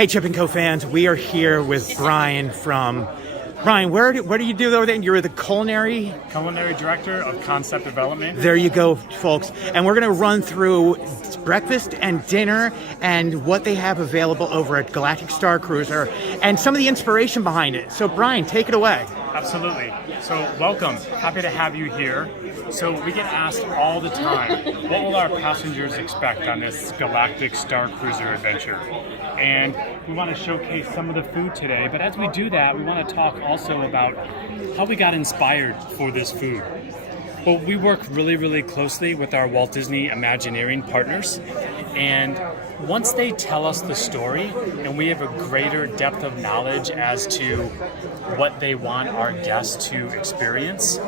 Hey, Chip and Co fans, we are here with Brian from... Brian, what do you do over there? You're the culinary director of concept development. There you go, folks. And we're going to run through breakfast and dinner and what they have available over at Galactic Starcruiser and some of the inspiration behind it. So, Brian, take it away. Absolutely. So, welcome. Happy to have you here. So, we get asked all the time, what will our passengers expect on this Galactic Starcruiser adventure? And we want to showcase some of the food today, but as we do that, we want to talk also about how we got inspired for this food. Well, we work really closely with our Walt Disney Imagineering partners, and once they tell us the story and we have a greater depth of knowledge as to what they want our guests to experience,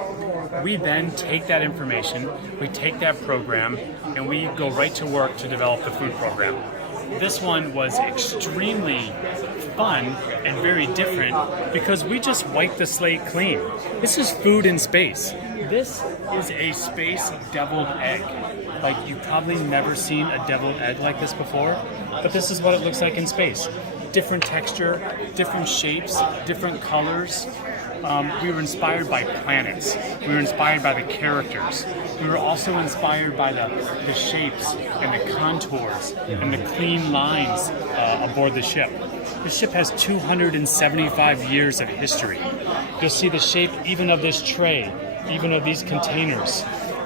we then take that information, we take that program, and we go right to work to develop the food program. This one was extremely fun and very different because we just wiped the slate clean. This is food in space. This is a space deviled egg. Like, you've probably never seen a deviled egg like this before, but this is what it looks like in space. Different texture, different shapes, different colors. We were inspired by planets. We were inspired by the characters. We were also inspired by the shapes and the contours and the clean lines aboard the ship. The ship has 275 years of history. You'll see the shape even of this tray, even of these containers,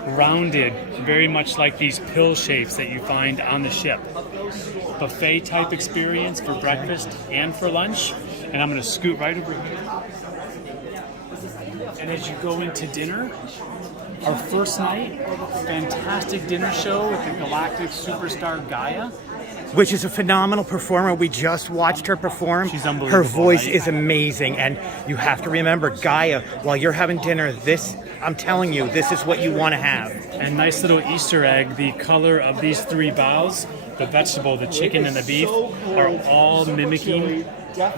rounded very much like these pill shapes that you find on the ship. Buffet type experience for breakfast and for lunch. And I'm going to scoot right over here. And as you go into dinner, our first night, fantastic dinner show with the Galactic Superstar Gaia. Which is a phenomenal performer. We just watched her perform. She's unbelievable. Her voice right? is amazing. And you have to remember, Gaia, while you're having dinner, this, I'm telling you, this is what you want to have. And nice little Easter egg, the color of these three bows, the vegetable, the chicken, and the beef, are all mimicking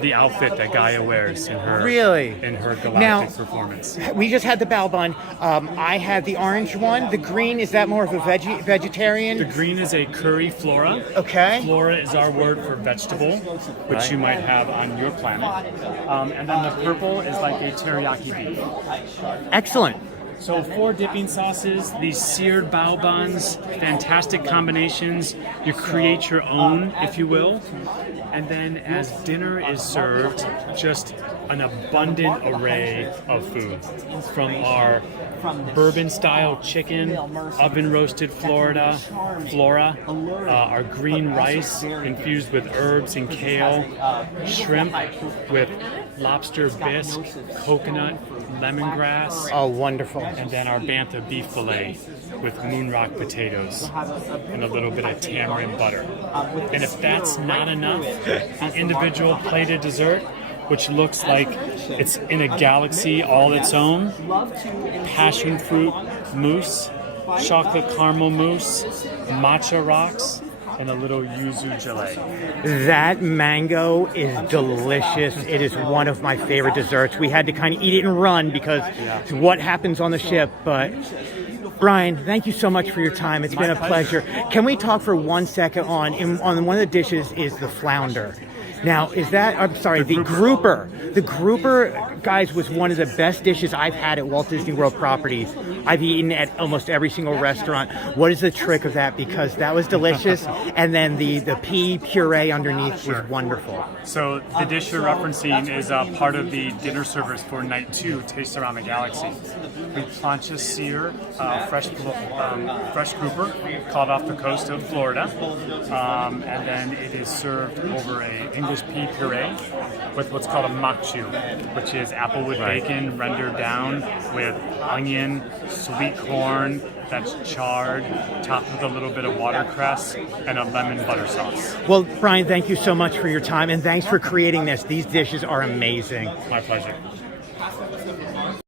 the outfit that Gaia wears in her galactic performance. We just had the bao bun. I had the orange one. The green, is that more of a vegetarian? The green is a curry flora. Okay. Flora is our word for vegetable, which you might have on your planet. And then the purple is like a teriyaki beef. Excellent. So 4 dipping sauces, these seared bao buns, fantastic combinations. You create your own, if you will. And then as dinner is served, just an abundant array of food. From our bourbon-style chicken, oven-roasted flora, our green rice infused with herbs and kale, shrimp with lobster bisque, coconut, lemongrass. Oh, wonderful. And then our bantha beef fillet with moonrock potatoes and a little bit of tamarind butter. And if that's not enough, the individual plated dessert, which looks like it's in a galaxy all its own, passion fruit mousse, chocolate caramel mousse, matcha rocks, and a little yuzu gelée. That mango is delicious. It is one of my favorite desserts. We had to kind of eat it and run because it's what happens on the ship. But Brian, thank you so much for your time. It's been a pleasure. Can we talk for 1 second on one of the dishes is the flounder. Now, is that, I'm sorry, the grouper. The grouper, guys, was one of the best dishes I've had at Walt Disney World properties. I've eaten at almost every single restaurant. What is the trick of that? Because that was delicious. And then the pea puree underneath was wonderful. So the dish you're referencing is part of the dinner service for night 2, Taste Around the Galaxy. We plancha sear fresh grouper caught off the coast of Florida. And then it is served over a English pea puree with what's called a makchu, which is applewood bacon rendered down with onion, sweet corn that's charred, topped with a little bit of watercress and a lemon butter sauce. Well, Brian, thank you so much for your time, and thanks for creating this. These dishes are amazing. My pleasure.